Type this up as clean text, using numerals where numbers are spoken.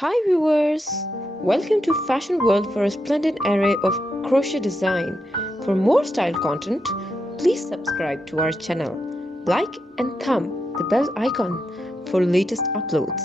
Hi viewers! Welcome to Fashion World for a splendid array of crochet design. For more style content, please subscribe to our channel. Like and thumb the bell icon for latest uploads.